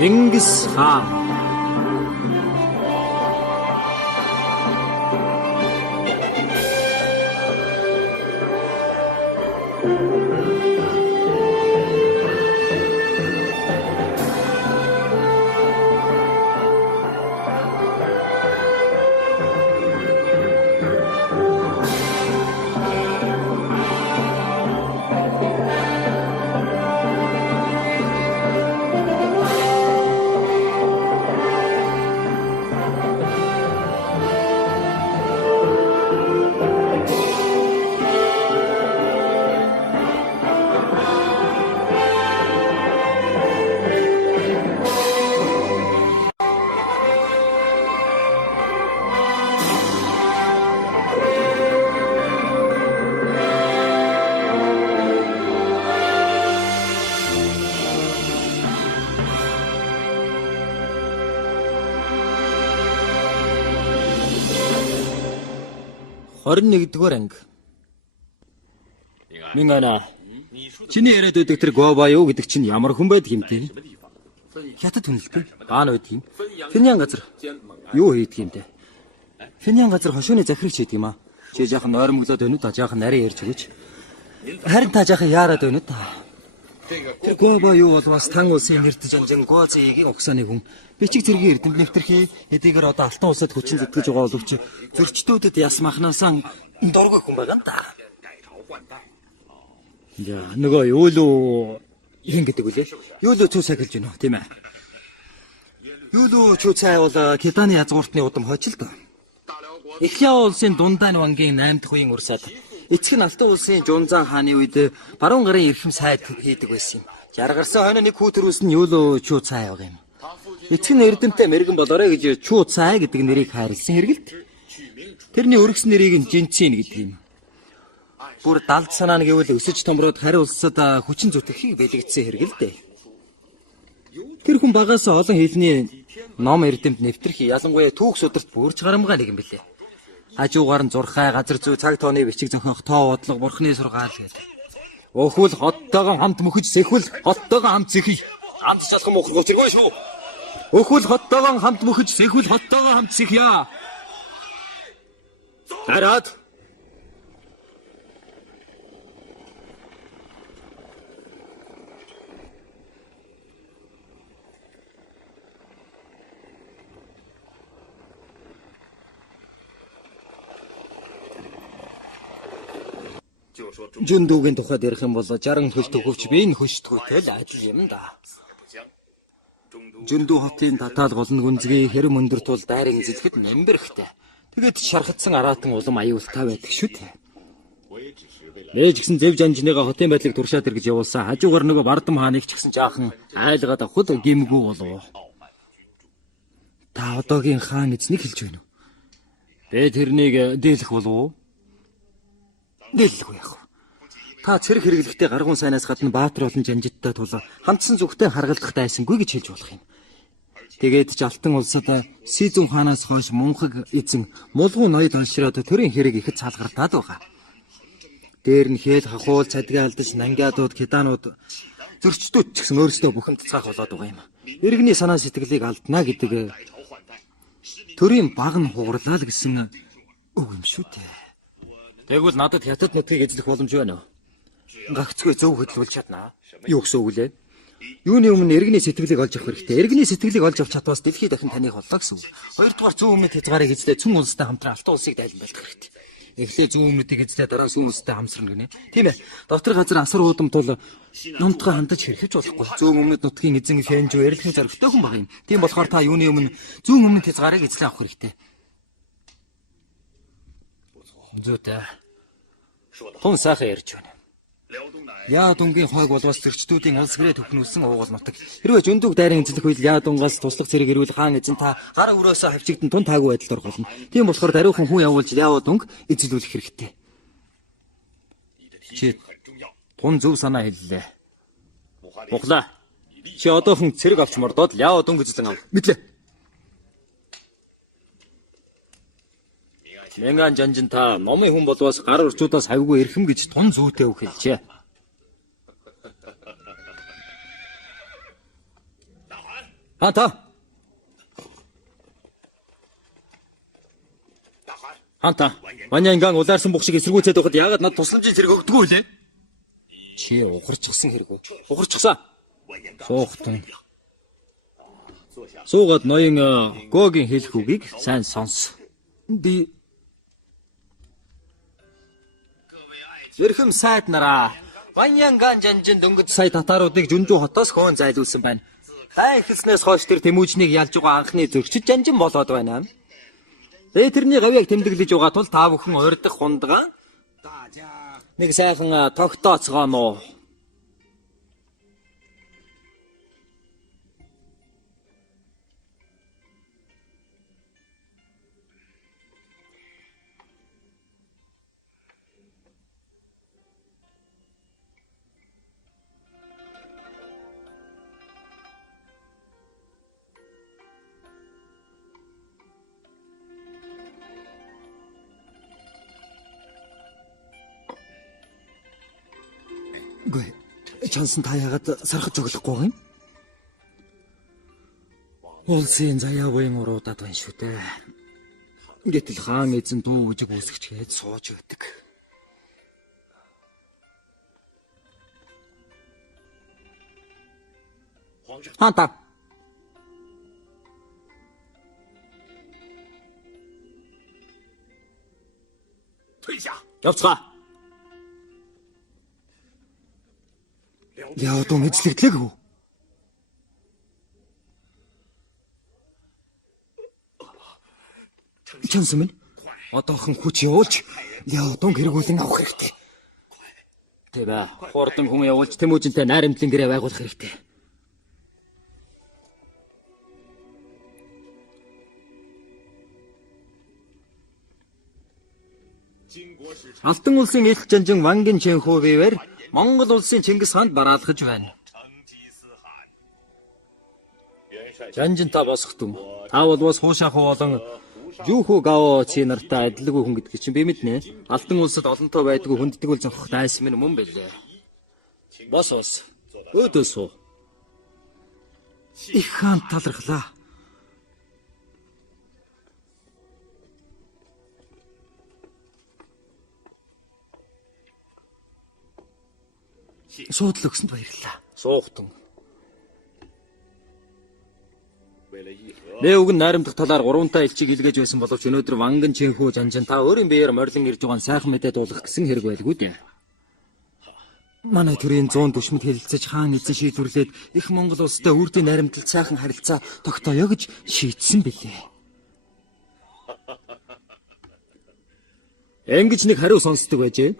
Чингис хаан. Орон нэгдүгээр анги. Мингана. Чиний яриад байдаг тэр Гоба юу гэдэг чинь ямар хүн байдаг юм те? Хятад хүн л те. Баан байдаг юм. Финян газар. Юу хийдэг юм те? Финян газар хошууны захирагч хийдэг юм аа. Чи жаахан нойрмоглоод өнөд та жаахан нарийн ярьж өгөөч. Харин та жаахан яарад өнөд та. Тэр Гоба юу бол бас тан улсын нэртэж анжин Гоцыг огсооны хүн. Бичиг зэргийн эрдэмт нэвтрэх хэдийгээр одоо алтан улсад хүчин зүтгэж байгаа боловч зөрчдүүдэд яс махнаасан дургүй хүн байгаа юм да. Яа, нөгөө юу л юм гэдэг үлээ. Юу л цуу сахилж гинөө, тийм ээ. Юу л цуу цай бол Китаны язгууртны удам хойчилд. Ихяа улсын Дундаан вангийн 8 дахь үеийн урсаад эцэг нь Алтан улсын Жунзан хааны үед баруун гарын эрхэм сайд хийдэг байсан юм. Жаргарсан хойно нэг хүү төрүүлсэн нь юу л чуу цай байгаа юм. Эцэг нь эрдэмтэй мэрэгэн болоорой гэж чуу цай гэдэг нэрийг хайрлсан хэрэгэлт. Тэрний өргөсөн нэрийг нь Жинцин гэдэг юм. Бүр далд санаа нь гэвэл өсөж томроод хариу улсад хүчин зүтгэхийг бэлэгдсэн хэрэгэлтэй. Тэр хүн багасаа олон хэлний ном эрдэмт нэвтрэх ялангуяа түүх сударт бүрж гарамгаа нэг юм билээ. Хажуугаар нь зурхай, газар зүй, цаг тооны бичиг зохиох, тоо бодлого, бурхны сургаал гэдэг. Өхвөл хоттойгоо хамт мөхөж сэхвэл хоттойгоо хамт сэхий. Хамт чалхан мөхөх учиргүй шүү. Өхвөл хоттойгоо хамт мөхөж сэхвэл хоттойгоо хамт сэхье. Хараад Жүндүүгийн тухайд ярих юм бол 60 хөл төгөвч би энэ хөштгүйтэй л адил юм да. Жүндүү хотын татаал голн гүнзгий хэрэм өндөрт бол дайрын эзэлэхэд нэмбэрхтэй. Тэгээд шархацсан араатан улам аюултай байдаг шүү дээ. Нээж гисэн зэв жанжныгаа хотын байдлыг туршаад ир гэж явуулсан. Хажуугаар нөгөө бардам хааныг ч гэсэн жаахан айлгаад авахд гимгүү болов. Та одоогийн хаан эзнийг хэлж байна уу? Бэ тэрнийг дээлэх болов уу? Дээлэхгүй яах вэ? Та цэрэг хэрэглэхдээ гаргуун сайнаас гадна баатар олон жанжиттай тул хамтсан зүгтээ харгалдах дайсангүй гэж хэлж болох юм. Тэгээд ч алтан улсад Сизүн хаанаас хойш мунхаг эзэн мулгуу ноёд оншроод төрийн хэрэг ихэд цаалгартаад байгаа. Дээр нь хэл хахуул цадгийн алдаж нангиадууд киданууд зөрчдүүд ч гэсэн өөрсдөө бүхэнд цаах болоод байгаа юм. Иргэний санаа сэтгэлийг алдна гэдэг төрийн баг нь хугарлаа л гэсэн үг юм шүү дээ. Тэгвэл надад хятад нутгийг эзлэх боломж байна уу? Гагцгүй зөв хөдөлгөж чаднаа. Юу гэсэн үг лээ? Юуны өмнө иргэний сэтгэлийг олж авах хэрэгтэй. Иргэний сэтгэлийг олж авч чадвас дэлхийд дахин таныг оллоо гэсэн үг. Хоёрдугаар зүүн өмнөд хязгаарыг эзлээ цүн улстай хамтран алтан улсыг дайлан байлгах хэрэгтэй. Эхлээ зүүн өмнөдийг эзлээ дараа сүүн улстай хамсарна гинэ. Тийм ээ. Дотор газар асар уудам тул номтгой хандаж хэрхэвч болохгүй. Зүүн өмнөд нутгийн эзэн Фэнжүү ярилцах зоригтой хүн баг юм. Тийм болохоор та юуны өмнө зүүн өмнөд хязгаарыг эзлээ авах хэрэгтэй. Зүйтэй. Тун сайхан ярьж байна. Яа дунгийн хойг болвол зөрчдүүдийн улс гэрээ төхнүүлсэн уугуул нутаг. Хэрвээ зөндөөг дайрын эзлэх үед яа дунгаас туслах зэрэг ирвэл хаан эзэн та гар өрөөсөө хавчигдан тун таагүй байдалд орох болно. Тийм болохоор даруйхан хүн явуулж яа дунг эзлүүлэх хэрэгтэй. Чи тун зөв санаа хэллээ. Буглаа. Чи одоохон цэрэг авч мордоод яа дунг эзлэн ав. Мэдлээ. Мянган жанжин та номын хүн болвоос гар урчуудаас хавьгүй эрхэм гэж тун зүйтэй үг хэлжээ. Та. Та. Ваньянган улаарсан бүх шиг эсэргүүцээд байхад яагаад над тусламжийн зэрэг өгдөггүй лээ? Чи угарчихсан хэрэг үү? Угарчихсан. Суухтан. Суугаад ноён Гогийн хэлэх үгийг сайн сонс. Би Зэрхэм сайд нараа. Ваньянган жанжин дөнгөж сая татаруудыг Жүнжүү хотоос хөөн зайлуулсан байна. Тай эхэлснээс хойш тэр Тэмүүжнийг ялж байгаа анхны зөрчид жанжин болоод байна. Тэрний гавьяг тэмдэглэж байгаа тул та бүхэн урдах хундгаа нэг сайхан тогтооцгооноо. Гүй. Чансан та яагаад сархаж өглөхгүй юм? Улсын заяа буян уруудаад байна шүү дээ. Гэтэл хаан эзэн дуу үжиг үүсгчгээд сууж байдаг. Та. Явцгаа. Яа доо мэдлэгдлэг үү? Чансан минь одоохон хүч явуулж яа доо хэрэгүүлэн авах хэрэгтэй. Тэвэ хурдан хүн явуулж Тэмүүжинтэй найрамдлан гэрээ байгуулах хэрэгтэй. Алтан улсын элч жанжин Вангин Чэнхүү бивэр Монгол улсын Чингис хаанд бараалхаж байна. Жанжин та босготун. Та бол бас хуушаахуу болон Юуху Гао чи нартай адилгүй хүн гэдэг чинь би мэднэ. Алтан улсад олонтоо байдгүй хүнддэг үл зовх дайс минь мөн байлээ. Бос. Өөдөөсөө. Их хаан талархлаа. Суудлаа өгсөнд баярлалаа. Суухтун. Нэ уг найрамдах талаар 3 та элчийг илгээж байсан боловч өнөөдөр Вангин Чэнхүү жанжин та өөрийн биеэр морилон ирж байгаа сайхан мэдээ дуулах гэсэн хэрэг байлгүй дээ. Манай төрийн 100 түшмэд хэлэлцэж хаан эзэн шийдвэрлээд их Монгол улстай үрдийн найрамдалд сайхан харилцаа тогтооё гэж шийдсэн билээ. Ингэж нэг хариу сонсдог байжээ.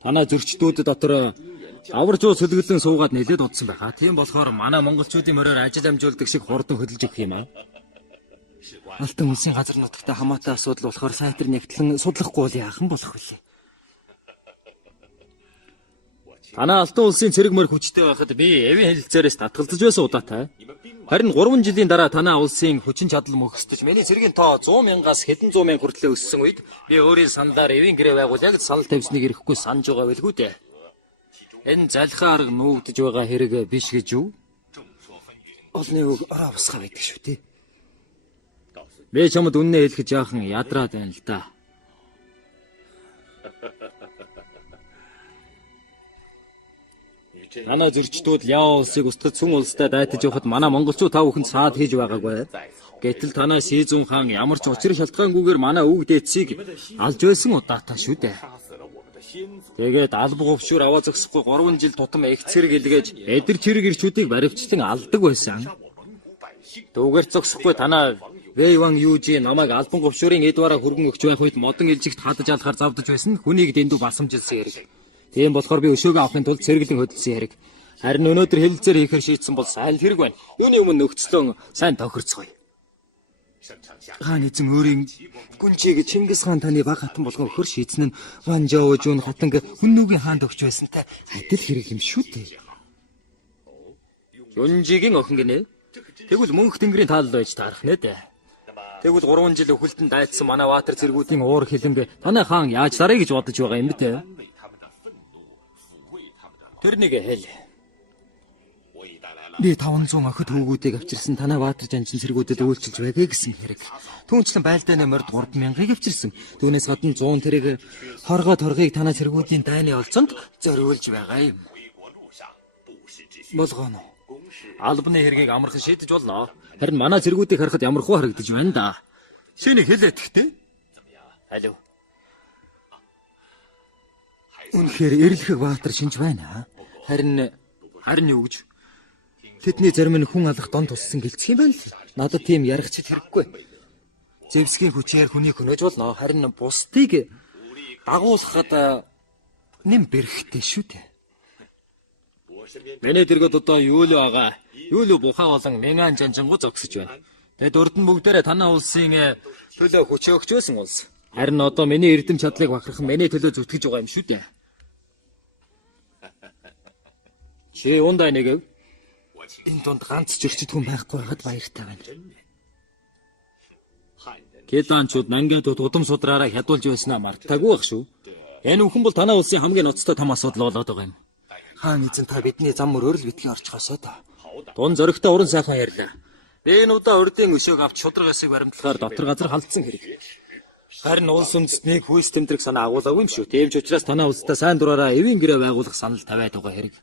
Танай зөрчдүүд дотор аваржуу сөлгөлөн суугаад нэлээд удсан байхаа. Тийм болохоор манай монголчуудын мороор ажил амжуулдаг шиг хурдан хөдөлж өгөх юм аа. Алтан улсын газар нутагта хамаатай асуудал болохоор сайтар нэгтлэн судлахгүй бол яахан болох вүлээ. Танай алтан улсын цэрэг морь хүчтэй байхад би эвийн хэлэлцээрээс татгалзаж байсан удаатай. Харин 3 жилийн дараа танай улсын хүчин чадал мөхсдөж миний цэргийн тоо 100,000-аас хэдэн 100,000 хүртлээр өссөн үед би өөрийн саналаар эвийн гэрээ байгуулъя гэж санал тавьсныг ирэхгүй санаж байгаа байлгүй дээ. Энэ залхаа арга нүүгдэж байгаа хэрэг биш гэж юу? Олны үг ороо босгоо байдаг шүү дээ. Би чамд үннээ хэлэх жаахан ядраад байна л да. Танай зөрчдүүд Ляо улсыг устгаж сүн улстай дайтаж явахад манай монголчууд та бүхэнд саад хийж байгаагүй. Гэтэл танай Сизүн хаан ямар ч учир шалтгаангүйгээр манай үг дээдсийг алж байсан удаатай шүү дээ. Тэгээд алба говшуур аваа зогсохгүй 3 жил тутам их цэрэг илгээж эдэр чирэг ирчүүдийг баривчлан алдаг байсан. Дүүгээр зогсохгүй танаа Вэйван Южи намайг албан говшуурын эдвараа хөргөн өгч байх үед модон илжигт хадаж алахаар завдаж байсан хүнийг дэндүү басамжилсан хэрэг. Тийм болохоор би өшөөгөө авахын тулд цэрэглэн хөдөлсөн хэрэг. Харин өнөөдөр хэлэлцээр хийхээр шийдсэн бол сайн хэрэг байна. Юуны өмнө нөхцлөн сайн тохирцгоё. Хаан эзэн өөрийн гүнчийг Чингис хаан таны баг хатан болгон өхөр шийдсэн нь Ванжао Жун хатанг хүннүүгийн хаанд өгч байсантай адил хэрэг юм шүү дээ. Гүнжигийн охин гинэ. Тэгвэл мөнх тэнгэрийн таал байж таарах нэ дээ. Тэгвэл 3 жил өхөлтөнд дайцсан манай Ваатар цэргүүдийн уур хилэнг танай хаан яаж дарыг гэж бодож байгаа юм бэ те? Тэр нэг хэл. Би 500 охид хүүгүүдийг авчирсан танаа Баатар жанчин цэргүүдэд үйлчилж байгээ гэсэн хэрэг. Түүнчлэн байлдааны морд 3,000-ыг авчирсан. Түүнээс гадна 100 тэрэг хоргыг танаа цэргүүдийн дайны олцонд зориулж байгаа юм. Болгоно. Албаны хэргийг амархан шийдэж болно. Харин манай цэргүүдийг харахад ямар хөө харагдаж байна да. Шинийг хэлээд гэхдээ. Алуу. Үнэхээр эрлэх Баатар шинж байна. Харин юу гэж? Тэдний зарим нь хүн алах дон туссан гэлцэх юм байна л. Надад тийм ярахчд хэрэггүй. Зевсгийн хүчээр хүнийг хөнөөж болно. Харин бусдыг дагуулхад нэм бэрхтэй шүү дээ. Миний дэргэд одоо юу л байгаа? Юу л бухаа болон мянган жанжингу зогсож байна. Тэгэд урд нь бүгдээрээ танаа улсын төлөө хүч өгч байсан улс. Харин одоо миний эрдэм чадлыг бахарах миний төлөө зүтгэж байгаа юм шүү дээ. Чи ундаа нэг энэ донд ганц ч өрчөд хүн байхгүй байхад баяртай байна. Кеданчууд нангиадууд удам судраараа хядуулж байснаа мартаагүй байх шүү. Энэ хүн бол танаа улсын хамгийн ноцтой том асуудал болоод байгаа юм. Хаан эзэн та бидний зам мөрөөр л битгий орчихосоо та. Дун зөрөгтэй уран сайхан ярьлаа. Би энэ удаа урдын өшөөг авч шудрагасыг баримтлахаар дотор газар халдсан хэрэг. Харин улс үндэстнийг хүйс тэмдрэх санаа агуулаагүй юм шүү. Тэвж учраас танаа улстай сайн дураараа эвийн гэрээ байгуулах санал тавиад байгаа хэрэг.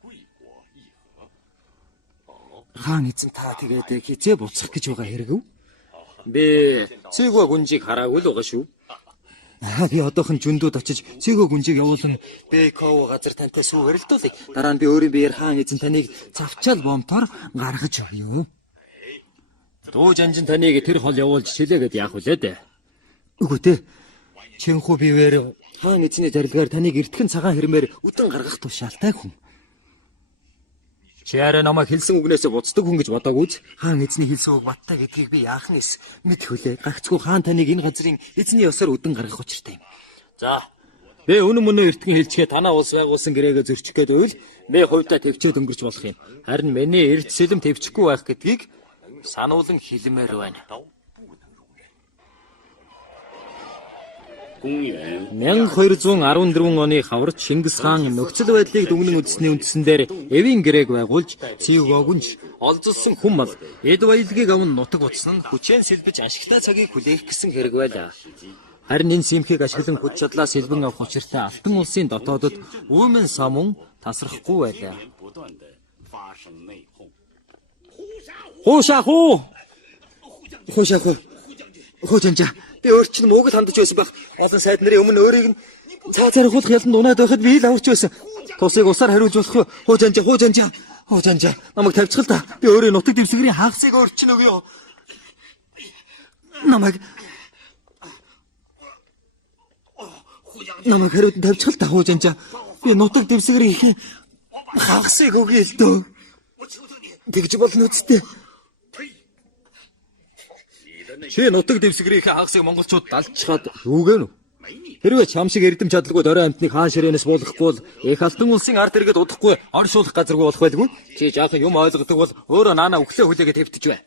Хаан эзэн та тэгээд хизээ буцах гэж байгаа хэрэг үү? Би цээгөө гүнжийг хараагүй л байгаа шүү. Би одоохон жүндүүд очиж цээгөө гүнжийг явуулан Бэков газар тантай сүү барилдуулъя. Дараа нь би өөрийн биеэр хаан эзэн таныг цавчаал бомтоор гаргаж өгье. Дуу жанжин таныг тэр хол явуулж шилээгээд яах вүлээ дээ. Үгүй дээ. Чинхүү бивээр хаан эзний зарилгаар таныг эртхэн цагаан хэрмээр үдэн гаргах тушаалтай хүн. Чи арай намайг хэлсэн үгнээсээ буцдаг хүн гэж бодоагүй. Хаан эзний хэлсэн үг баттай гэдгийг би яахан эс мэд хөлөө. Гагцгүй хаан таныг энэ газрын эзний ёсоор үдэн гаргах учиртай юм. За. Би өнө мөнөө эртхэн хэлчихээ танаа улс байгуулсан гэрээгээ зөрчих гээд байвал би хувьдаа төвчөөд өнгөрч болох юм. Харин миний эрт сэлэм төвчгүй байх гэдгийг сануулan хэлмээр байна. 1214 оны хаварч Шингис хаан нөхцөл байдлыг дүгнэн үзсний үндсэн дээр эвийн гэрээг байгуулж цэвгөөгүнж олзолсон хүм мал эд баялагийг аван нутаг утсан нь хүчээр сэлбэж ашигтай цагийг хүлээх гэсэн хэрэг байлаа. Харин энэ симхийг ашиглан хүч чадлаа сэлбэн авах учиртай алтан улсын дотоодод үүмэн самун тасрахгүй байлаа. Хуушааху. Хуужанжа. Би өөрчлөн мөөгөл хандаж байсан байх. Олон сайд нарын өмнө өөрийг нь цаазаар хуулах яланд унаад байхад би л аварч байсан. Тусыг усаар хариулж болох юу? Хуужанжа. Намайг тавьчихл та. Би өөрийн нутаг дэвсгэрийн хагасыг өөрчнө өгөө. Намайг хариуд тавьчихл та хуужанжа. Би нутаг дэвсгэрийн хагасыг өгье л дөө. Тэгж болно үсттэй. Чи нутаг дэвсгэрийн хагасыг монголчууд далдчихад юу гэнэ? Хэрвээ чам шиг эрдэм чадалгүй дөрөө амтныг хаан ширээнээс буулгахгүй бол их алтан улсын ард иргэд удахгүй оршуулах газаргүй болох байлгүй. Чи жаахан юм ойлгодог бол өөрөө наана өглөө хүлээгээд хэвтэж бай.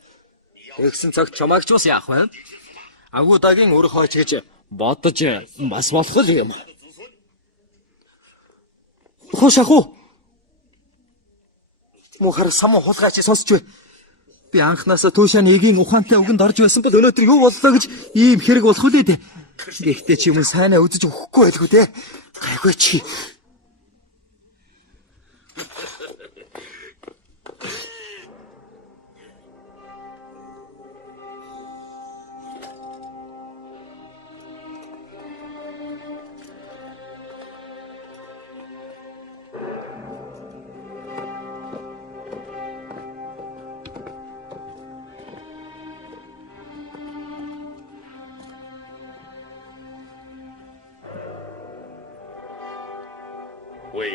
Тэгсэн цагт чамаагч бас яах вэ? Агуудагийн өр хооч гэж бодож бас болох л юм. Хошаху. Мохор самуу хулгайч сонсч бай. Би анхнаасаа туушааны эгийн ухаантай үгэнд орж байсан бол өнөөдөр юу боллоо гэж ийм хэрэг болох үлээ дээ. Гэхдээ чи юм сайнаа үзэж өгөхгүй байлгүй те. Гайгүй чи.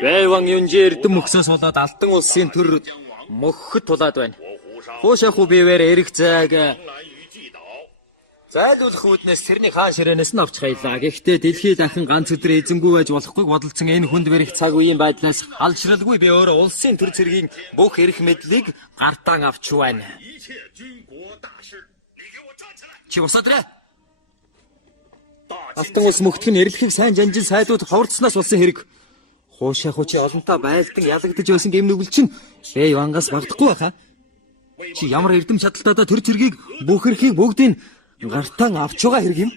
Бэйван юнжи эрдэм мөхсөөс болоод алтан улсын төр мөхөд тулаад байна. Хуушааху бивээр эрэг зайг зайлуулах үүднээс тэрний хаан ширээнээс нь авч хаялаа. Гэхдээ дэлхий дахин ганц өдөр эзэнгүй байж болохгүйг бодолцсон энэ хүнд барих цаг үеийн байдлаас халшралгүй би өөрөө улсын төр цэргийн бүх эрх мэдлийг гартаан авч байна. Чи босоодраа. Алтан улс мөхтг нь эрлэхийг сайн жанжин сайдууд ховорцснаас болсон хэрэг. Хуушааху чи олонтаа байлдан ялагдаж байсан гэм нүгэл чинь Бэйвангаас багдахгүй байхаа. Чи ямар эрдэм чадалтайдаа тэр цэргийг бүх эрхийг бүгдийг гартаан авч байгаа хэрэг юм?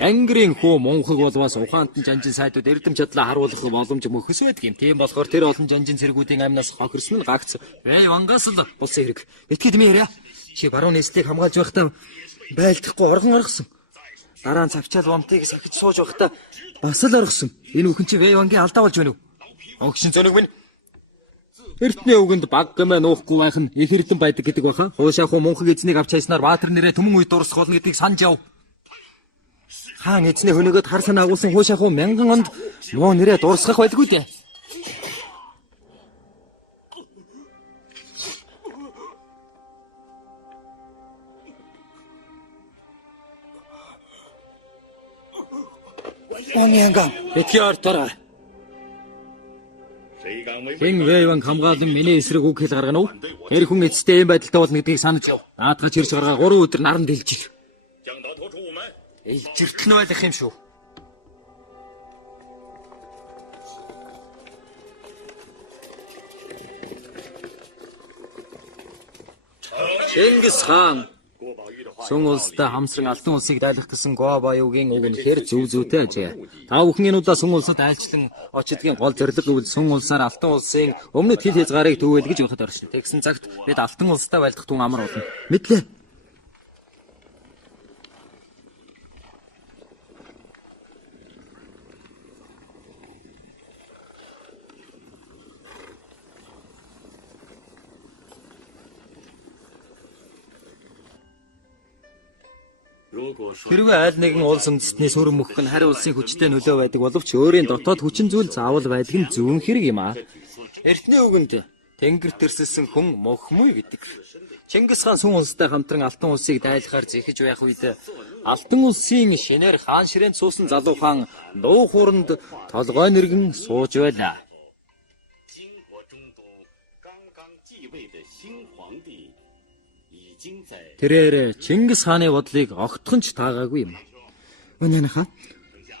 Ангрийн хүү Монхог болвас ухаантан жанжин сайдууд эрдэм чадлаа харуулах боломж мөхөс байдаг юм. Тийм болохоор тэр олон жанжин цэргүүдийн амнаас хохирсон нь гагц бай вангаас л болсон хэрэг. Битгий дэмээрээ. Чи баруун нийслэлийг хамгаалж байхдаа байлдахгүй оргон оргосон. Дараа нь цавчаал бомтыг сахиж сууж байхдаа бас л оргосон. Энэ бүхэн чи бай вангийн алдаа болж байна уу? Огшин зөнөг минь. Эртний үгэнд баг гэмээ нуухгүй байх нь их эрдэм байдаг гэдэг баха. Хуушаа хуу Монхог эзнийг авч хайснаар Баатар нэрээ түмэн үед дурсах болно гэдгийг санаж яв. Хаан эзний хөнөөгөд хар санаа агуулсан хуушаа хуу 1000 онд муу нэрээ дурсгах байлгүй дээ. Оньянган битгий ортороо. Хэн Вэйван хамгаалан миний эсрэг үг хэл гаргана уу? Тэр хүн эцэстээ ийм байдалтай болно гэдгийг санаж яв. Наадгаж ирж гаргаа 3 өдөр наранд дэлжил. Илжиртэл нь байх юм шүү. Чингис хаан Сүн улстай хамсран Алтан улсыг дайлах гэсэн Го Баяугийн үг нь хэр зөв зүйтэй ажээ. Та бүхэн энэ удаа Сүн улсад айлчлан очидгийн гол зорилго гэвэл Сүн улсаар Алтан улсын өмнөд хил хязгаарыг төвөөлгөж явахад оршин. Тэгсэн цагт бид Алтан улстай байлдах түн амар болно. Мэдлээ. Хэрвээ аль нэгэн улс үндэстний сүр мөхөх нь харь улсын хүчтэй нөлөө байдаг боловч өөрийн дотоод хүчин зүйл заавал байдаг нь зүүн хэрэг юм аа. Эртний үгэнд тэнгэрт тэрсэлсэн хүн мохмуй гэдэг. Чингис хаан Сүн улстай хамтран Алтан улсыг дайлахаар зэхэж байх үед Алтан улсын шинээр хаан ширээнд суусан залуу хаан дуу хууранд толгой нэргэн сууж байлаа. Тэрээр Чингис хааны бодлыг огтхон ч таагаагүй юм. Өнөө хаа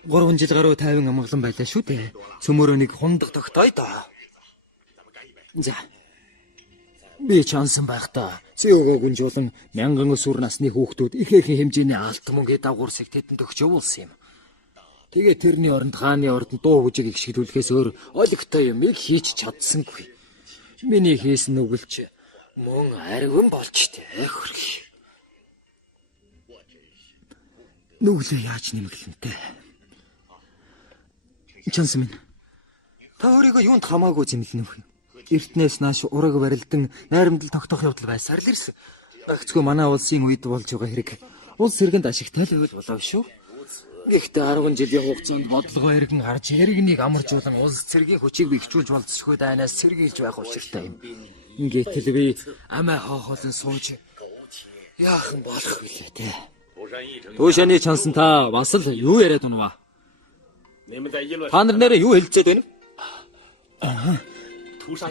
3 жил гаруй тайван амгалан байлаа шүү дээ. Цөмөрөө нэг хундаг тогтоё доо. За. Би чансан байхдаа цэөгөө гүнжүүлэн 1000 өсвөр насны хүүхдүүд ихээхэн хэмжээний алт мөнгөний дагуурсыг тэдэнд өгч явуулсан юм. Тэгээ тэрний оронд хааны ордон дуу хүжиг игшгэлүүлэхээс өөр олигтой юмыг хийж чадсангүй. Миний хийсэн нүгэлч мөн аргин болж тээ хөрх. Нүглээ яаж нэмгэлэнтэй. Чансан минь. Та өөрийгөө юунд хамаагүй зэмлэнэ вэ? Эртнээс нааш ураг барилдан найрамдал тогтоох явдал байсаар л ирсэн. Багцгүй манай улсын үед болж байгаа хэрэг улс иргэнд ашигтай л байл болов шүү. Гэхдээ 10 жилийн хугацаанд бодлого эргэн гарч иргэнийг амаржуулан улс цэргийн хүчийг бэхжүүлж болцсохгүй дайнаас сэргийлж байх учиртай юм. Гэтэл би амиа хоохолон сууж яахан болох вүлээ те. Туушааны чансан та бас л юу яриад байна вэ? Та нар нэрээ юу хэлцээд байна?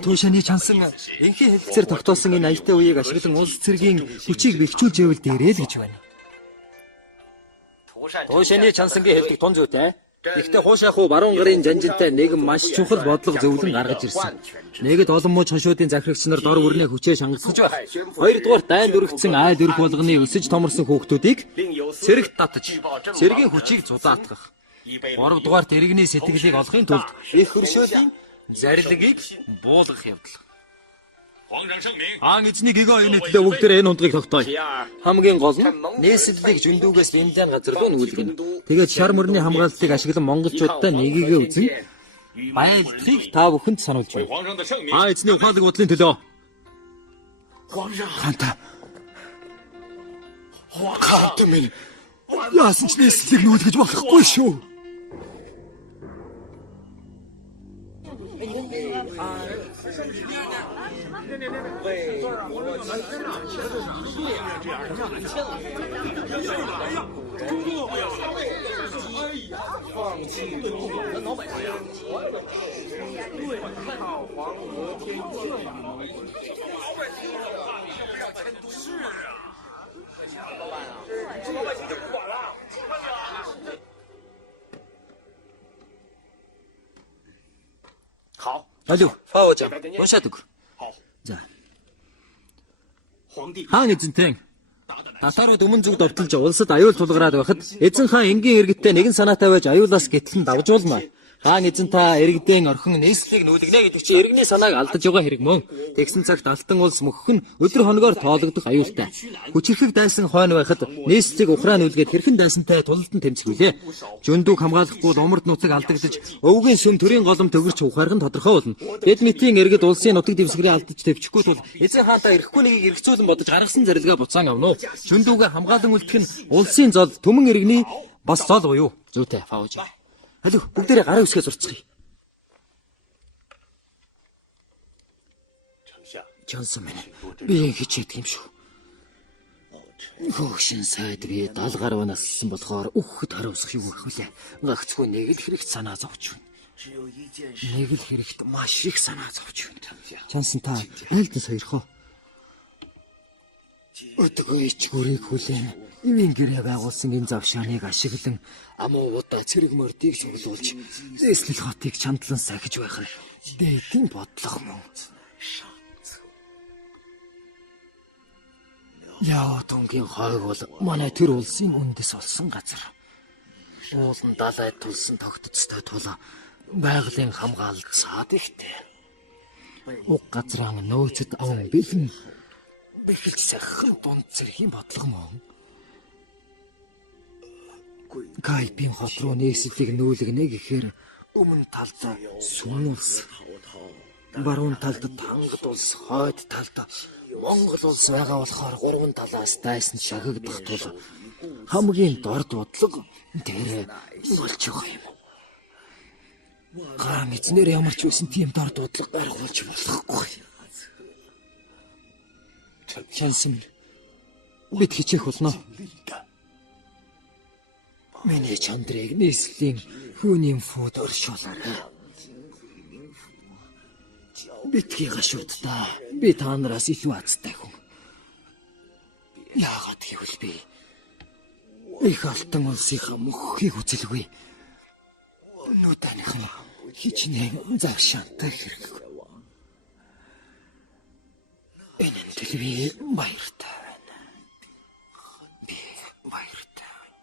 Туушааны чансан энхийн хэлцээр тогтоосон энэ аялтай үеийг ашиглан улс цэргийн хүчийг бэхжүүлж ивэл дээрээ л гэж байна. Туушааны чансангийн хэлдэг тун зүйтэй. Гэхдээ хуушаа хуу баруун гарын жанжинтай нэг маш чухал бодлого зөвлөн гаргаж ирсэн. Нэгд олон мууч хошуудын захирагч нар дор бүрнээ хүчээ шангасгаж байх. Хоёрдугаар дайнд өргөцсөн айл өрх болгоны өсөж томорсон хүүхдүүдийг цэрэгт татаж, цэргийн хүчийг зузаатгах. Гуравдугаар иргэний сэтгэлийг олохын тулд их хөршөөлийн зарилгийг буулгах явдал. Хаан эзний гэгөө энэ төлөө бүгдээ энэ хундгийг тогтооё. Хамгийн гол нь нийслэлийг жөндүүгээс бэмлэн газар руу нүүлгэнэ. Тэгээд шар мөрний хамгаалалтыг ашиглан монголчуудтай нэгийг үзэн байлдахыг та бүхэнд сануулж байна. Хаан эзний ухаалаг бодлын төлөө. Хаанта минь яасан ч нийслэлийг нүүлгэж болохгүй шүү. Алуу, Фао жаа. Уншаад өг. За. Хаан эзэнтэй татарууд өмнө зүг довтолж улсад аюул тулгараад байхад эзэн хаан энгийн иргэдтэй нэгэн санаатай байж аюулаас гэтлэн давжуулна. Хаан эзэн та иргэдийн орхон нийслэлийг нүүлгэнэ гэдэг чинь иргэний санааг алдаж байгаа хэрэг мөн. Тэгсэн цагт алтан улс мөхөх нь өдөр хоногоор тоологдох аюултай. Хүчирхэг дайсан хойно байхад нийслэлийг ухраа нүүлгээд хэрхэн дайсантай тулалдан тэмцгүүлээ. Жөндүүг хамгаалахгүй умард нутаг алдагдаж өвгийн сүм төрийн голом төгөрч ухаарах нь тодорхой болно. Дэд мэтийн иргэд улсын нутаг дэвсгэрээ алдаж төвчихгүй тул эзэн хаантаа ирэхгүй нэгийг эргцүүлэн бодож гаргасан зарилгаа буцаан авна уу. Жөндүүгээ хамгаалан үлдэх нь улсын зол төмөн иргэний бас зол буюу. Зүйтэй Фаож. Алуу, бүгдээрээ гараа үсгээ зурцгая. Жансан минь би хичээдэг юм шүү. Хөөшин сайд би 70 гаруй нассан болохоор үххэд гараа үсэх юу гэх вүлээ. Гагцгүй нэг л хэрэгт санаа зовж байна. Нэг л хэрэгт маш их санаа зовж байна. Жансан та айлд сойрхоо. Өдгөө ичгүүрийг хүлээн ивэн гэрээ байгуулсан энэ завшааныг ашиглан амуу удаа цэрэг мордыг цуглуулж эслэл хотыг чандлан сахиж байх нь дээдийн бодлого мөн. Яа тонгийн хойг бол манай тэр улсын үндэс болсон газар. Уулан далайд тулсан тогтцтой тул байгалийн хамгаалалт саад ихтэй. Уг газраа нөөцөд аван бэлэн бэхэлж сахин дунд зэргийн бодлого мөн. Кайпийн хот руу нийслэлийг нүүлгэнэ гэхээр өмнө талд сүм улс, баруун талд тангад улс, хойд талд Монгол улс байгаа болохоор гурван талаас дайсан шагагдах тул хамгийн дорд бодлого тэр болж байгаа юм. Гам эзнэр ямар ч байсан тийм дорд бодлого гаргуулж болохгүй. Чансан бид хичээх болно. Миний чандрыг нийслэлийн хүүний фуд оршуулаарай. Битгий гашууд та. Би та нараас илүү азтай хүн. Яагаад гэвэл би их алтан улсынхаа мөхийг үзэлгүй. Нүдэних нь хичнээн завшаантай хэрэг. Энэ төлөв баяртай байна. Би баяртай байна.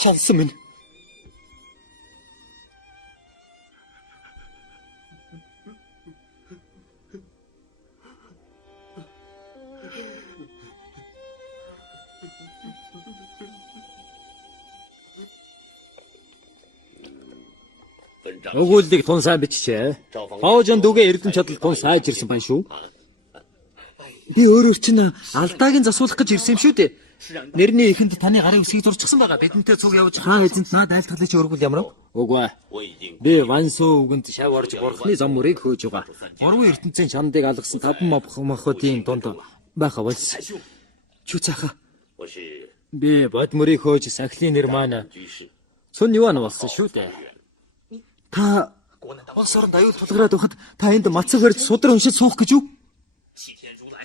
Чансан минь. Өгүүллийг тун сайн биччихэ. Фаожон дүүгээ эрдэм чадал тун сайж ирсэн байна шүү. Би өөрөө чинь алдаагийн засуулах гэж ирсэн юм шүү дээ. Нэрний ихэнд таны гарын үсгийг зурчихсан байгаа. Бидэнтэй цуг явж хаан эзэнт наад айлтгалыг чи өргүүл ямар вэ? Үгүй. Би Вансуу үгэнд шав орж бурхны зам мөрийг хөөж байгаа. Гурван ертөнцийн чандыг алгасан таван мохотын дунд байха болсон. Чү цааха. Би бод мөрийг хөөж сахилын нэр маань Сүн юуан болсон шүү дээ. Та улс оронд аюул тулгараад байхад та энд мацаг барьж судар уншиж суух гэж юу?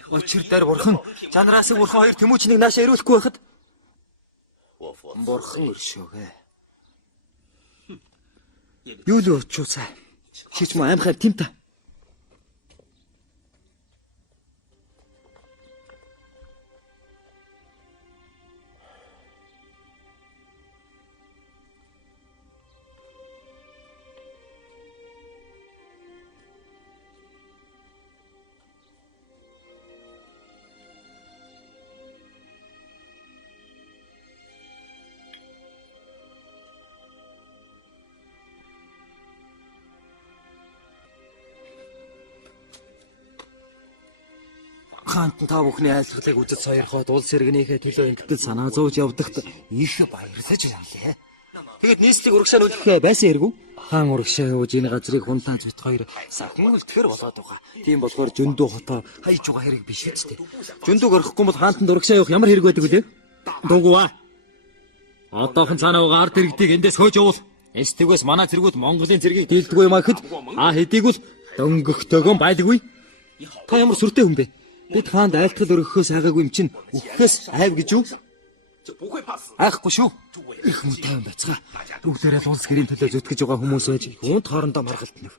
Очир дээр бурхан жанраас бурхан хоёр тэмүүчнийг наашаа ирүүлэхгүй байхад бурхан өршөөгөө. Юу л очуусаа. Чич мо аимхаар тимтэ. Хаантан та бүхний айлтгалыг үзэж сойрхоод улс иргэнийхээ төлөө ингэтэл санаа зовж явдагт их баярлаж байна. Тэгэд нийслэлийг урагшаа үлдэх байсан хэрэг үү? Хаан урагшаа явж энэ газрыг хунтааж бит хоёр сахин үлдэхэр болоод байгаа. Тийм болохоор Жөндөө хотоо хайж байгаа хэрэг биш үстэй. Жөндөөг орохгүй бол хаантанд урагшаа явах ямар хэрэг байдаг вүлээ? Дугуйва. Одоохон цаанаага ард иргэдийг эндээс хөөж явуул. Эстэгээс манай зэргүүд Монголын зэргийг дийлдэггүй юм ахэд хэдийг бол дөнгөхтэйгөн байдаггүй. Та ямар сүртэй хүн бэ? Бид хаанд айлтгал өргөхөөс хайгаагүй юм чинь үхэхээс айв гэж юу? Айхгүй шүү. Их хүн тайван байцгаа. Бүгдээрээ л улс гэрийн төлөө зүтгэж байгаа хүмүүс байж хүнд хоорондоо маргалтна.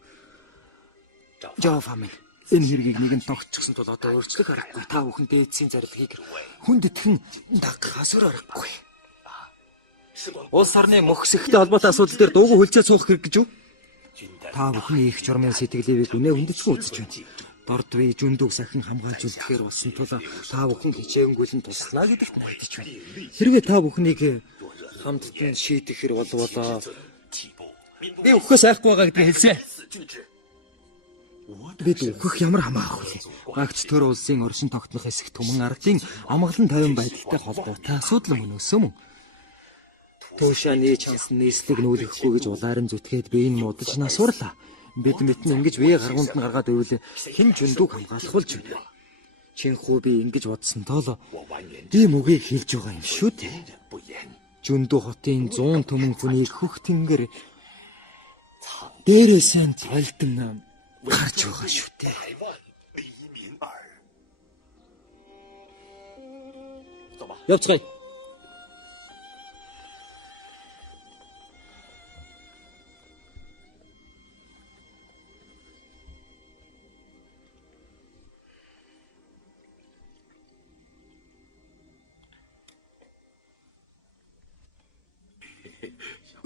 Жоо фамиль. Энэ хэргийг нэгэн тогтчихсон тул одоо өөрчлөх аргагүй. Та бүхэн дээдсийн зарилгыг хүнд итгэн дагахаас өөр аргагүй. Улс орны мөхсөхтэй холбоотой асуудал дээр дуугүй хөлцөө суух хэрэг гэж юу? Та бүхний их журмын сэтгэлийг үнэ хүндэтгүү үзэж байна. Дорд вий жүндүг сахин хамгаалж үлдэхээр болсон тул та бүхэн хичээнгүйлэн туслана гэдэгт найдаж байна. Хэрвээ та бүхнийг хамтдан шийдэхэр болволоо би өгөхөөс айхгүй байгаа гэдгийг хэлсэн. Бид өгөх ямар хамаах вэ? Багц төр улсын оршин тогтнох хэсэг түмэн ардын амгалан тайван байдалтай холбоотой асуудал мөн өсөм. Туушааны чанс нийслэг нүүлэхгүй гэж улаарын зүтгээд би энэ муудаж насуурлаа. Бид мэтэн ингэж бие гаргуунд нь гаргаад байвал хэн жүндүг хамгаалах болж байна. Чинхүү би ингэж бодсон тоол ийм үгийг хэлж байгаа юм шүү дээ. Жүндү хотын 100 түмэн хүнийг хөх тэнгэр дээрээс нь цалдан гарч байгаа шүү дээ. Явцгаая.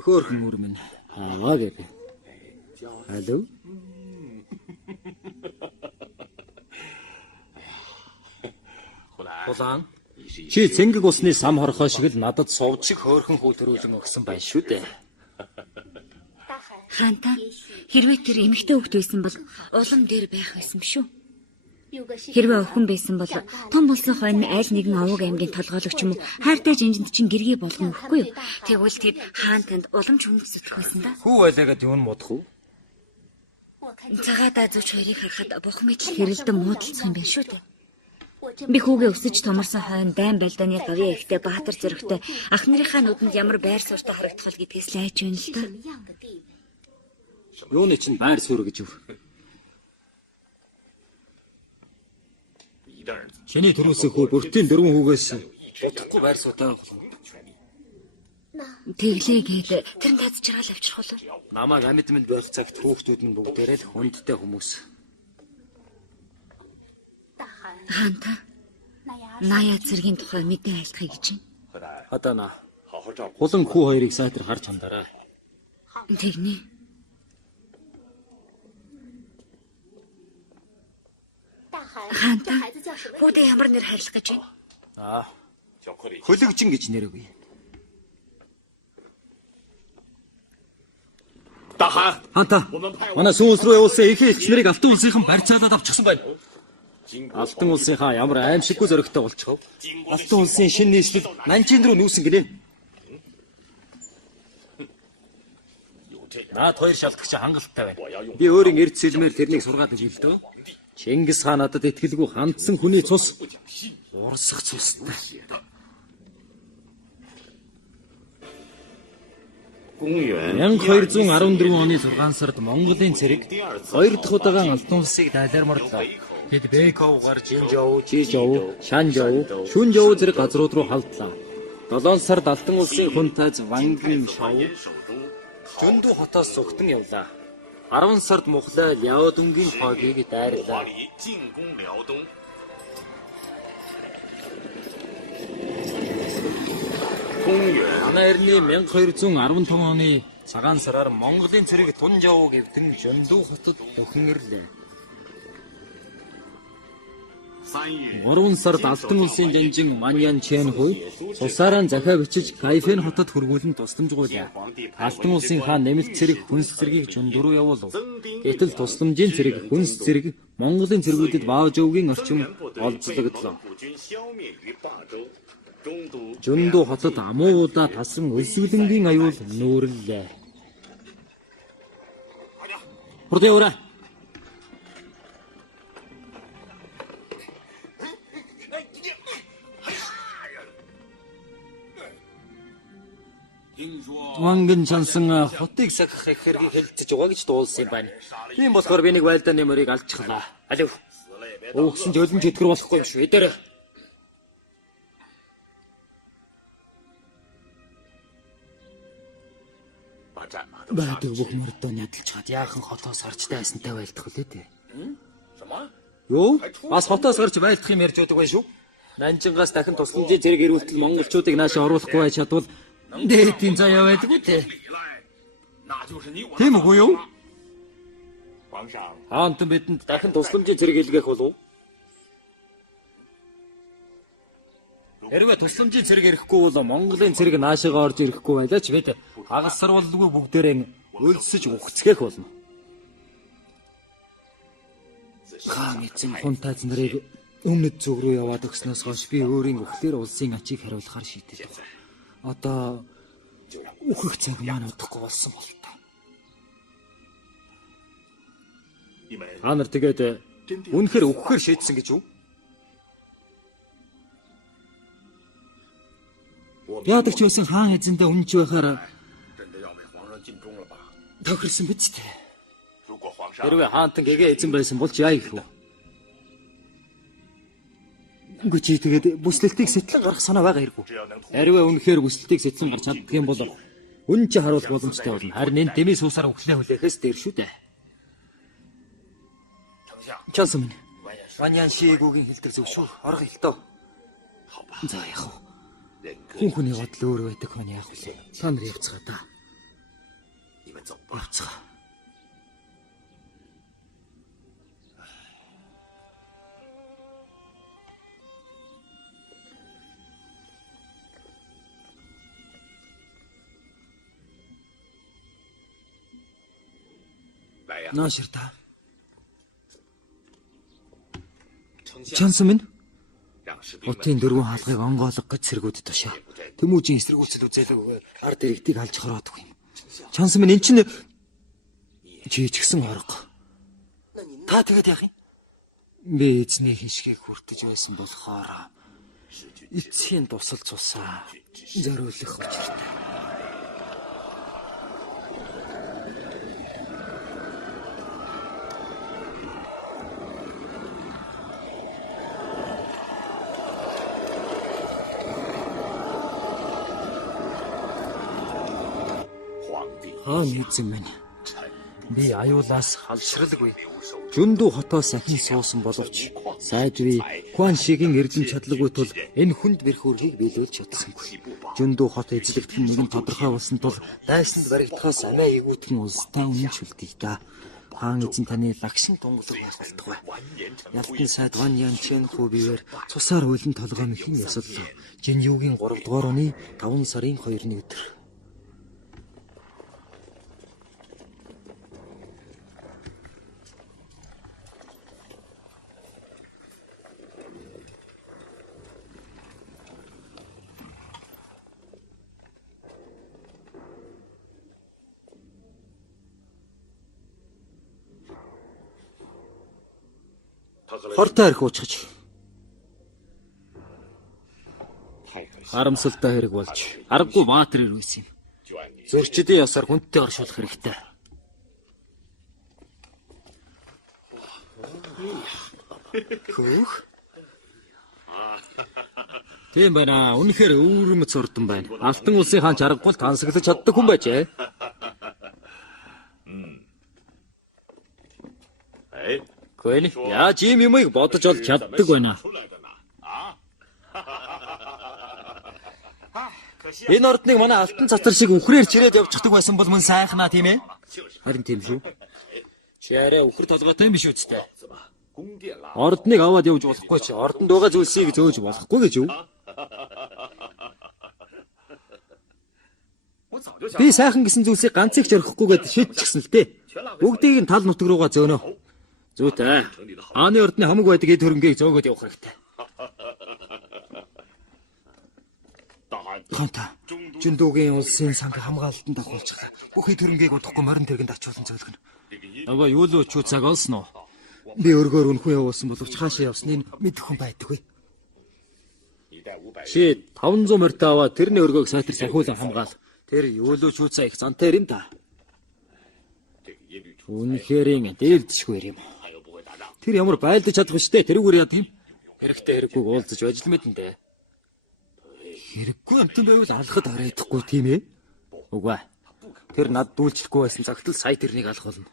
Хөөрхөн үр минь. Аа гэ. Алло. Улаан. Чи цэнгэг усны сам хорхоо шиг л надад сувж хөөрхөн хүү төрүүлэн өгсөн байна шүү дээ. Хаанта хэрвээ тэр эмэгтэй хөвгт байсан бол улам дээр байх байсан шүү. Хэрвээ охин байсан бол том болсон хойно аль нэгэн овог аймгийн толгойлогч юм уу хайртай жинжинд чинь гэргий болгон өгөхгүй юу? Тэгвэл тэд хаан танд уламж хүнд зүтгэх байсан да. Хүү байлаагаад юу муудах уу? Цагаатаа зүч хоёрыг харахад бурхан мэт хэрэлдэн муудалцах юм байна шүү дээ. Би хүүгээ өсөж томорсон хойно дайн байлдааны гавьяа ихтэй баатар зөрөгтэй ах нарынхаа нүдэнд ямар байр суурьтай харагдах вэ гэдгээс л айж байна л да. Юуны чинь байр суурь гэж юу? Чиний төрөөсөө хөө бүртийн 4 хүүгээс бодохгүй байр суутай. Тэглээ гээд тэр нь таз чаргаал авчрах болов. Намайг амьд мэд байх цагт хүүхдүүд нь бүгдээрээ л хүндтэй хүмүүс. Хаанта Ная зэргийн тухай мэдээ айлтгая гэж байна. Одоо на. Хулан хүү хоёрыг сайтар харж хандаарай. Тэгнэ. Хаанта хүүдээ ямар нэр хайрлах гэж байна? Хөлөгжин гэж нэр өгье. Хаанта манай сүүнс рүү явуулсан ихэнх элч нарыг алтан улсынхан барьцаалаад авчихсан байна. Алтан улсынхаа ямар аимшиггүй зөрөгтэй болчихов. Алтан улсын шинэ нийслэл Нанчин руу нүүсэн гинэ. Наад хоёр шалтгач хангалттай байна. Би өөрийн эрд сэлмээр тэрнийг сургаад өгье л дөө. Чингис хаан надад итгэлгүй хандсан хүний цус урсах цустай. 1214 оны 6 сард Монголын цэрэг 2 дахь удаан Алтан улсыг дайлармарлаа. Тэд Бэков гарч Жинжоу, Жижоу, Шанжоу, Шүнжоу зэрэг газрууд руу халдлаа. 7 сард Алтан улсын хүн тайз Вангин Шоу Жүндү хотоос зүгтэн явлаа. 10 сард Мухлай Ляодунгийн хогийг дайрлаа. Манай эртний 1215 оны цагаан сараар Монголын цэрэг Тунжаав гэвтэн Жүндү хотод дөхөн ирлээ. 3 сард Алтан улсын жанжин Маньян Чэнхуй цусаараа захиа бичиж Кайфэн хотод хөргүүлэн тусламжгуулаа. Алтан улсын хаан нэмэлт цэрэг хүнс цэргийг Жүндү рүү явуулав. Гэтэл тусламжийн цэрэг хүнс цэрэг Монголын цэргүүдэд Баожовгийн орчим олзлогдлоо. Жүндү хотод амууда тасан өлсгөлөнгийн аюул нүүрлээ. Хурдяураа. Вангин чансан хотыг сахих хэргийг хэлцэж байгаа гэж дуулсан юм байна. Тийм болохоор би нэг байлдааны морийг алчглаа. Алив. Өөхсөн ч өлмж идэхэр болохгүй юм шүү. Эдэр. байдаг бүх мордоо ядалж хаад яахан хотоос гарч тайсантай байлдах үлээ дээ. Юу? Бас хотоос гарч байлдах юм ярьж байдаг байх шүү. Нанжингаас дахин тусламжийн зэрэг ирүүлтэл монголчуудыг наашаа оруулахгүй байж чадвал дээдийн заяа байдаг үү те? Тийм үгүй юу? Хаантан бидэнд дахин тусламжийн зэрэг илгээх болов уу? Хэрвээ тусламжийн зэрэг ирэхгүй бол Монголын зэрэг наашаага орж ирэхгүй байлаа ч бид хагасарвалгүй бүгдээрээ өлсөж ухцгэх болно. Хаан эзэн хунтайз нарыг өмнөд зүг рүү яваад өгснөөс хойш би өөрийн өхлөр улсын ачийг хариулахаар шийдэж байна. Одоо үхэх цаг маань удахгүй болсон бол та. Та нар тэгээд үнэхээр үхэхээр шийдсэн гэж юу? Яадаг ч байсан хаан эзэндээ үнж байхаар тохирсон биз дээ. Хэрвээ хаантан гэгээ эзэн байсан бол яа гэх вэ? Үгүй чи тэгээд бүслэлтийг сэтлэн гарах санаа байгаа хэрэг үү? Хэрвээ үнэхээр бүслэлтийг сэтлэн гарч чаддаг юм бол үн чи харуулах боломжтой болно. Харин энэ дэмий суусаар өглөө хүлээхээс дээр шүү дээ. Чансан минь. Ванян шигүүгийн хэлдэг зөв шүү. Орго хэлтөө. За яах вэ? Хүн хүний бодол өөр байдаг хань яах вэ? Та нар явцгаа да. Явцгаа. Нааширта. Чансан минь. Хотын дөрвөн хаалгыг онгоолго гэж сэргүүд тушаа. Тэмүүжийн эсэргүүцэл үзэлэг ард иргэдийг алж хороодгүй юм. Чансан минь эн чинь чи ч гэсэн орго. Та тэгээд яах юм? Би эзний хиншгийг хүртэж байсан болохоор эцсийн тусал цусаа зориулах учиртай. Хаан эзэн минь. Би аюулаас халшралгүй. Жүндүү хотоос ахин суусан боловч сайдвий Хуан шигийн эрдэм чадлагүй тул энэ хүнд бэрхүүргийг биелүүлж чадсангүй. Жүндүү хот эзлэгдэх нь нэгэн тодорхой болсон тул дайсанд баригдахаас амиа эгүүтгэн улстай үнэнч үлдээ та. Хаан эзэн таны лагшин тунгалаг байх болтугай. Ялтан сайд Ван Янчэн хувиэр цусаар хөлн толгой мэхийн ясаллаа. Жин юугийн 3 дугаар оны 5 сарын 2-ны өдөр. Хортой арх уучгаж. Харамсалтай хэрэг болж аргагүй баатар ирвэсэн юм. Зөрчидийн ясаар хүнтэй оршуулах хэрэгтэй. Хөөх. Тийм байна. Үнэхээр өвөрмөц урдан байна. Алтан улсын хаан чаргагүй тансаглаж чаддаг хүн байжээ. Гүн яаж ийм юмыг бодож олж чаддаг байна. Энэ ордныг манай алтан цацар шиг үхрээр чирээд явчихдаг байсан бол мөн сайхнаа тийм ээ? Харин тийм шүү. Чи арай үхэр толгойтой юм биш үстэй. Ордныг аваад явж болохгүй чи ордонд байгаа зүйлсийг зөөж болохгүй гэж юу? Би сайхан гэсэн зүйлсийг ганцыг ч орхихгүйгээд шийдчихсэн л дээ. Бүгдийг нь тал нутг руугаа зөөнө. Зүйтэй. Хааны ордны хамаг байдаг эд хөрөнгийг зөөгөөд явах хэрэгтэй. Ханта. Жүндүүгийн улсын санг хамгаалтанд авахулчих. Бүх эд хөрөнгийг удахгүй морин тэргэнд ачуулан зөөлгөнө. Аваа юу л өчүү цаг олсон уу? Би өргөөр үнэхүү явуулсан боловч хаашаа явсныг мэдэх хүн байдаггүй. Чи 500 морьтой аваад тэрний өргөөг сайтар сахиулан хамгаал. Тэр юу л өчүү их зантай юм да. Үнэхээр дээлдэшгүй юм. Тэр ямар байлдаж чадах вштэй тэрүүгээр яд юм. Хэрэгтэй хэрэггүйг уулзаж байж л мэдэн дээ. Хэрэггүй амтан байвал алхад харагдахгүй тийм ээ. Үгүй. Тэр над дүүлчихгүй байсан цагтл сая тэрнийг алах болно.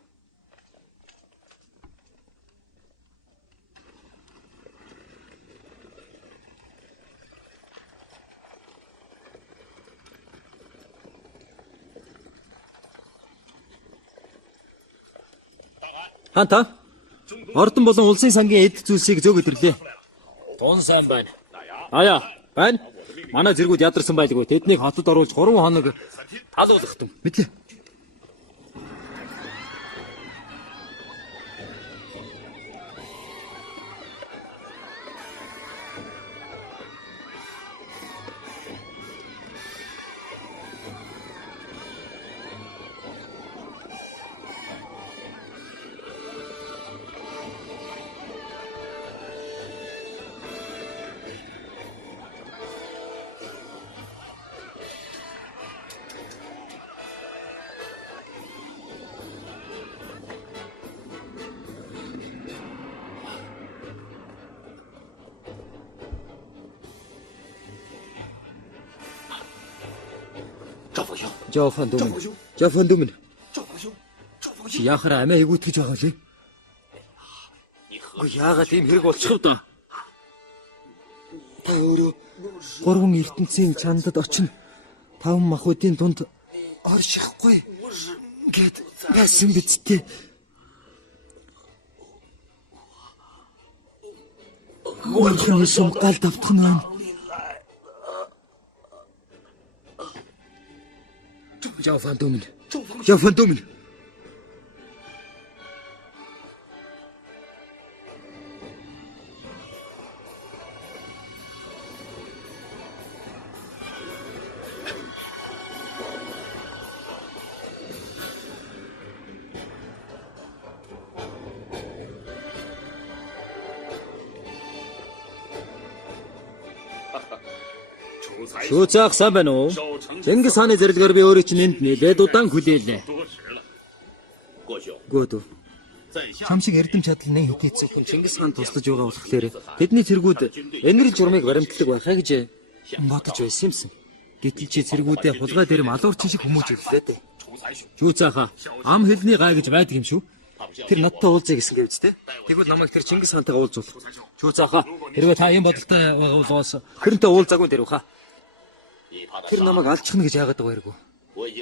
Хаанта? Ордон болон улсын сангийн эд зүйлсийг зөөгд ирлээ. Тун сайн байна. Аяа, байна. Манай зэргүүд ядарсан байлгүй. Тэднийг хотод оруулж 3 хоног талуулах юм. Мэдлээ. Жофон дүмэн. Жофон дүмэн. Чи яхаар амиа эгүүтгэж байгаа лээ. Яагаад ийм хэрэг болчих вэ? Та өөрөө 3 ертөнцийн чандад очино. 5 махуудын дунд оршихгүй гэд байсан биз дээ. Гойхон сумгаал давтах нь байна. Жофон дүмэн. Жофон дүмэн. Шүүцаах сайн байна уу? Чингис хааны зэрлэгээр би өөрөө чинь энд нэлээд удаан хүлээлээ. Гүдүү. Чам шиг эрдэм чадал нэг хэдийцэх хүн Чингис хаан туслаж байгаа болохоор тэдний цэргүүд энэрл журмыг баримтдаг байхаа гэж бодож байсан юмсан. Гэтэл чи цэргүүдээ хулгай дээр малуурчин шиг хүмүүж ирлээ дээ. Шүүцаахаа ам хэлний гай гэж байдаг юм шүү. Тэр надтай уулзъя гэсэн гэвч те. Тэгвэл намайг тэр Чингис хаантайгаа уулзуул. Шүүцаахаа хэрвээ та ийм бодолтой уулзвал тэрнтэй уулзаагүй дэрв хаа. Тэр намайг алчихна гэж яагаад байгаа хэрэг вэ?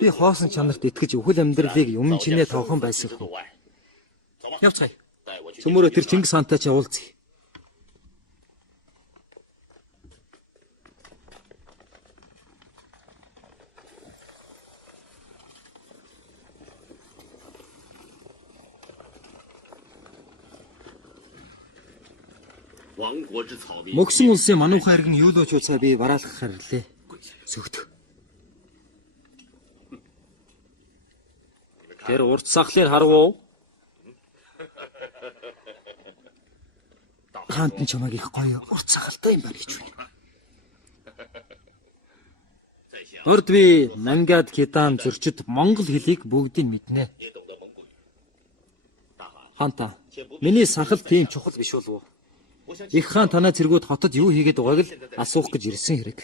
Би хоосон чанарт итгэж өхөл амьдралыг юм чинээ тоохон байсан хүн. Явцгаая. Цөмөрөө тэр Чингис хаантай ч уулзъя. Мөксөн улсын мануухан иргэн юу л очуцаа би бараалах харлээ. Сөгдөх. Тэр урт сахлыг харав уу? Хаант нь чамайг их гоё урт сахалтай юм байна гэж байна. Орд би Нангад, Кидан, зөрчид монгол хэлийг бүгдийг мэднэ. Хаанта, миний сахал тийм чухал биш болов уу? Их хаан танаа цэргүүд хотод юу хийгээд байгааг л асуух гэж ирсэн хэрэг.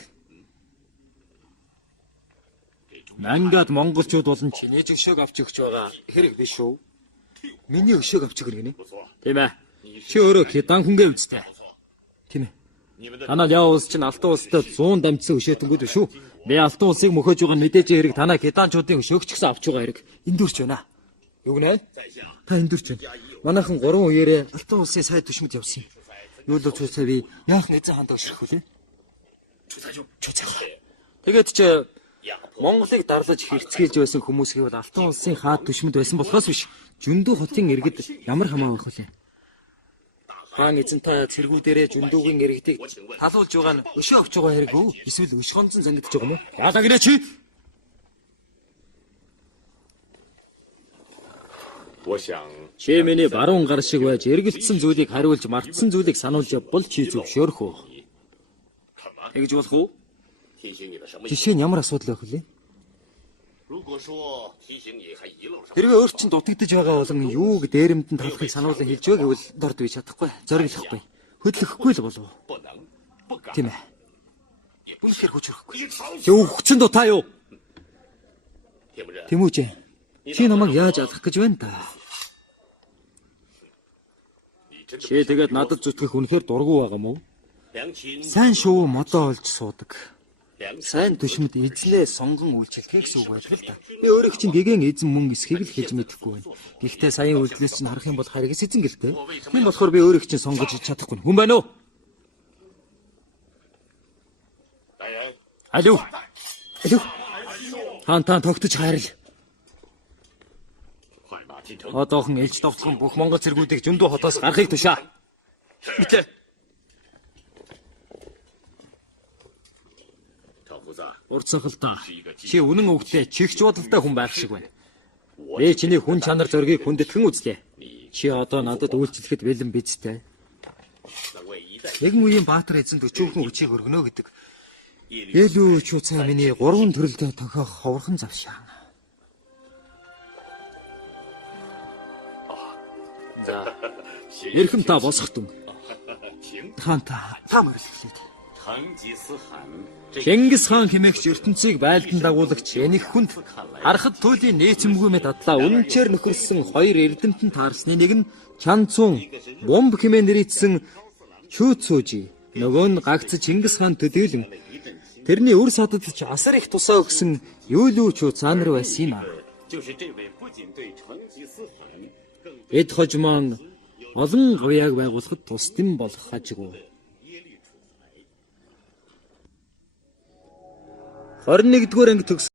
Нангад монголчууд болон чиний өшөөг авч өгч байгаа хэрэг биш үү? Миний өшөөг авч өгнө гинэ. Тийм ээ. Чи өөрөө Кидан хүнгээ үстэй. Тийм ээ. Танаа яа улс чинь Алтан улстай 100 дамжсан өшөөтөнгүүд биш үү? Би Алтан улсыг мөхөж байгаа мэдээж хэрэг танаа Киданчуудын өшөөгч гэсэн авч байгаа хэрэг эндүрч байна. Юу гэнэ? Та эндүрч байна. Манайхан 3 үеэрээ Алтан улсын сайд түшмэд явсан. Юу л чуусаа би яах нэзэн хандаа өшрөх үлээ. Чуцаа. Тэгээд чи Монголыг дарлаж хэрцгийлж байсан хүмүүсийг бол Алтан улсын хаад түшмэд байсан болохоос биш. Жүндүү хотын иргэд ямар хамаа байх вэ? Хаан эзэнтэй цэргүүдэрээ жүндүүгийн иргэдийг талуулж байгаа нь өшөө авч байгаа хэрэг үү? Эсвэл өш гонцон зангидж байгаа юм уу? Яалаа гинэ чи? Чи миний баруун гар шиг байж эргэлцсэн зүйлийг хариулж мартсан зүйлийг сануулж явбал чи зөвшөөрөх үү? Тэгж болох уу? Жишээ нь ямар асуудал байх вэ? Хэрвээ өөр чинь дутагдж байгаа болон юуг дээрэмд нь талахыг сануулсан хэлж байгаа гэвэл дорд бий чадахгүй, зориглохгүй, хөдлөхгүй л болов. Тийм ээ. Үнэхээр хүч өрөхгүй. Юу хүчин дутаа юу? Тэмүүж. Чи намайг яаж алах гэж байна та? Чи тэгээд надад зүтгэх үнэхээр дургу байгаа мó? Сайн шүү модоо олж суудаг. Сайн төшмөд эзнээ сонгон үйлчлэх гэсэн үг байдаг л да. Би өөрөө чинь гэгэн эзэн мөн эсхийг л хэлж мэдэхгүй байна. Гэхдээ саяын үйлдэлээс чинь харах юм бол харгас эзэн гэлтэй. Тийм болохоор би өөрөө чинь сонгож чадахгүй. Хүн байна уу? Алуу. Алуу. Хаан тогтож хайрл. Одоохон элч довтлон бүх Монгол цэргүүдийг зөндөө хотоос гарахыг тушаа. Битээ. Урдсанхалтаа. Чи үнэн өвгтэй чихч бодолтой хүн байх шиг байна. Би чиний хүн чанар зоргийг хүндэтгэн үзлээ. Чи одоо надад үйлчлэхэд бэлэн биз дээ. Нэгэн үеийн баатар эзэнт өчөөхөн хүчийг өргөнө гэдэг. Ялуу чуцаа миний 3 төрөлдөө тохиох ховорхон завшаа. За. Эрхэм та босгох дүн. Хаан та мөрөлхлээд. Чингис хаан хэмээгч ертөнцийг байлдан дагуулагч энэх хүнд харахад туйлын нээцэмгүй мэд тадлаа үнэнчээр нөхөрсөн 2 эрдэмтэн таарсны нэг нь Чанцун бомб хэмээн нэрийдсэн Чүцүүжи. Нөгөө нь гагц Чингис хаан төдөөлөн тэрний үр садад ч асар их тусаа өгсөн Юулүү Чуцаан нар байсан юм. Эд хожмон олон гавьяаг байгуулахад тусдим болох хажгүй. 21-р анги төгс